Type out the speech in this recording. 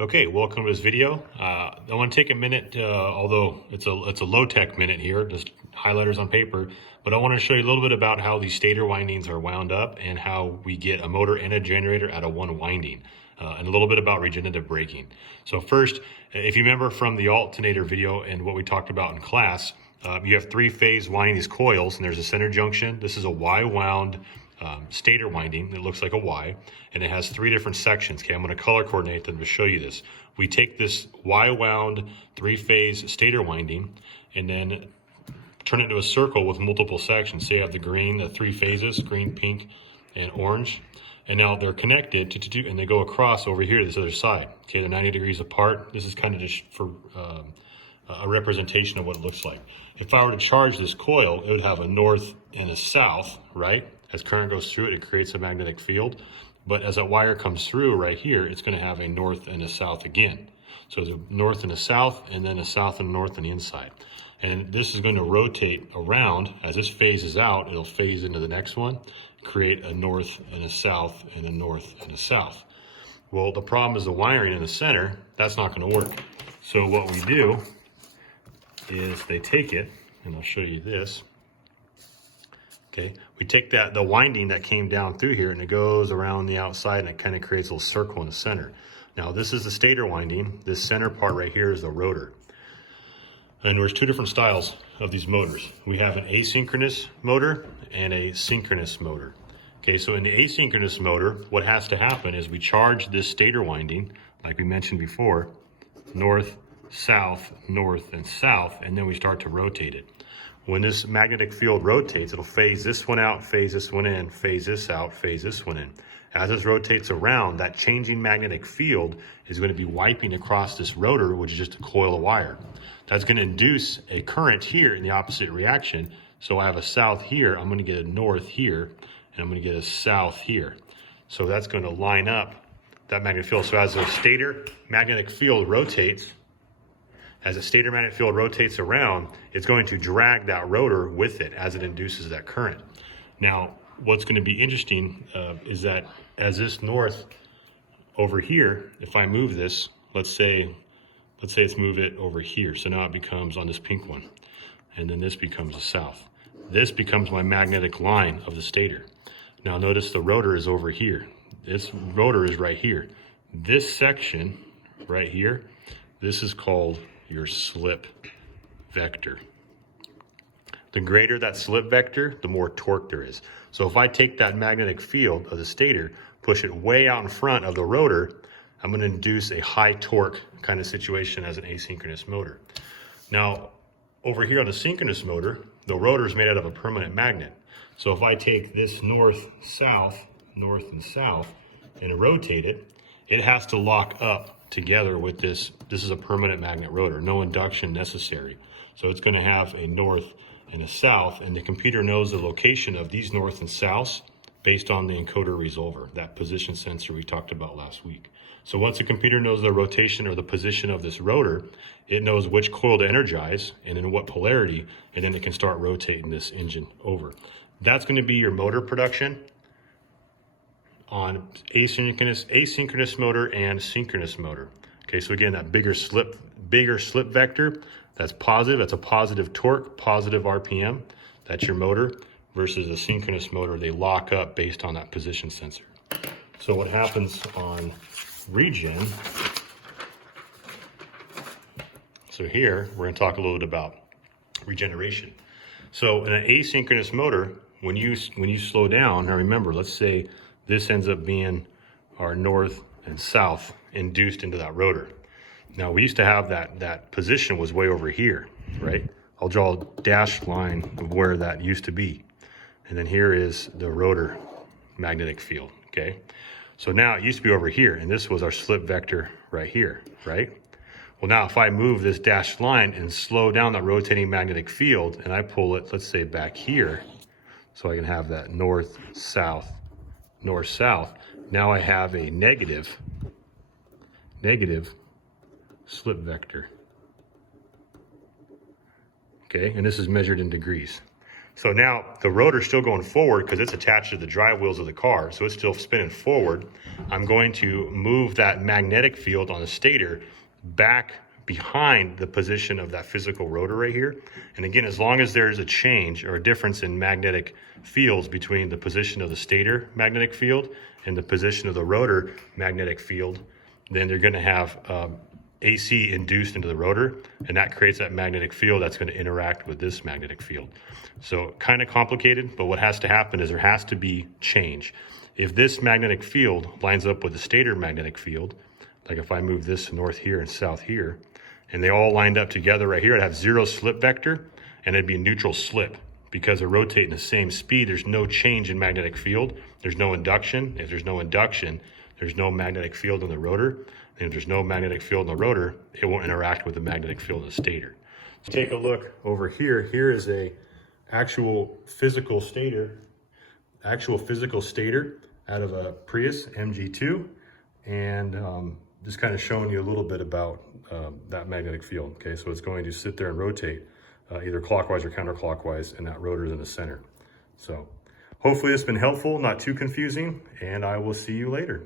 Okay, welcome to this video. I want to take a minute, although it's a low-tech minute here, just highlighters on paper, but I want to show you a little bit about how these stator windings are wound up and how we get a motor and a generator out of one winding, and a little bit about regenerative braking. So first, if you remember from the alternator video and what we talked about in class, you have three-phase winding these coils, and there's a center junction. This is a Y-wound stator winding. It looks like a Y, and it has three different sections. Okay, I'm going to color coordinate them to show you this. We take this Y-wound three-phase stator winding and then turn it into a circle with multiple sections. So you have the green, the three phases, green, pink, and orange. And now they're connected and they go across over here to this other side. Okay, they're 90 degrees apart. This is kind of just for a representation of what it looks like. If I were to charge this coil, it would have a north and a south, right? As current goes through it, it creates a magnetic field. But as that wire comes through right here, it's going to have a north and a south again. So there's a north and a south, and then a south and a north on the inside. And this is going to rotate around. As this phases out, it'll phase into the next one, create a north and a south and a north and a south. Well, the problem is the wiring in the center. That's not going to work. So what we do is they take it, and I'll show you this. Okay, we take the winding that came down through here and it goes around the outside and it kind of creates a little circle in the center. Now this is the stator winding. This center part right here is the rotor. And there's two different styles of these motors. We have an asynchronous motor and a synchronous motor. Okay, so in the asynchronous motor, what has to happen is we charge this stator winding, like we mentioned before, north, north, and south, and then we start to rotate it. When this magnetic field rotates, it'll phase this one out, phase this one in, phase this out, phase this one in. As this rotates around, that changing magnetic field is going to be wiping across this rotor, which is just a coil of wire. That's going to induce a current here in the opposite reaction. So I have a south here, I'm going to get a north here, and I'm going to get a south here. So that's going to line up that magnetic field. So as the stator magnetic field rotates, as the stator magnetic field rotates around, it's going to drag that rotor with it as it induces that current. Now, what's going to be interesting is that as this north over here, if I move this, let's say let's move it over here. So now it becomes on this pink one, and then this becomes the south. This becomes my magnetic line of the stator. Now notice the rotor is over here. This rotor is right here. This section right here, this is called your slip vector. The greater that slip vector, the more torque there is. So if I take that magnetic field of the stator, push it way out in front of the rotor, I'm going to induce a high torque kind of situation as an asynchronous motor. Now, over here on the synchronous motor, the rotor is made out of a permanent magnet. So if I take this north, and south, and rotate it, it has to lock up together with this. This is a permanent magnet rotor, no induction necessary. So it's going to have a north and a south, and the computer knows the location of these north and souths based on the encoder resolver, that position sensor we talked about last week. So once the computer knows the rotation or the position of this rotor, it knows which coil to energize and in what polarity, and then it can start rotating this engine over. That's going to be your motor production on asynchronous motor and synchronous motor. Okay, so again, that bigger slip vector, that's positive. That's a positive torque, positive RPM. That's your motor. Versus a synchronous motor, they lock up based on that position sensor. So what happens on regen? So here we're going to talk a little bit about regeneration. So in an asynchronous motor, when you slow down, now remember, let's say this ends up being our north and south induced into that rotor. Now we used to have that position was way over here, right? I'll draw a dashed line of where that used to be. And then here is the rotor magnetic field, okay? So now it used to be over here, and this was our slip vector right here, right? Well, now if I move this dashed line and slow down that rotating magnetic field, and I pull it, let's say back here, so I can have that north, south, now I have a negative slip vector. Okay, and this is measured in degrees. So now the rotor's still going forward because it's attached to the drive wheels of the car, so it's still spinning forward. I'm going to move that magnetic field on the stator back behind the position of that physical rotor right here. And again, as long as there's a change or a difference in magnetic fields between the position of the stator magnetic field and the position of the rotor magnetic field, then they're going to have AC induced into the rotor, and that creates that magnetic field that's going to interact with this magnetic field. So kind of complicated, but what has to happen is there has to be change. If this magnetic field lines up with the stator magnetic field, like if I move this north here and south here, and they all lined up together right here, I'd have zero slip vector, and it'd be neutral slip. Because they're rotating the same speed, there's no change in magnetic field. There's no induction. If there's no induction, there's no magnetic field in the rotor. And if there's no magnetic field in the rotor, it won't interact with the magnetic field in the stator. So take a look over here. Here is a actual physical stator out of a Prius MG2, and just kind of showing you a little bit about that magnetic field. Okay, so it's going to sit there and rotate either clockwise or counterclockwise, and that rotor is in the center. So hopefully it's been helpful, not too confusing, and I will see you later.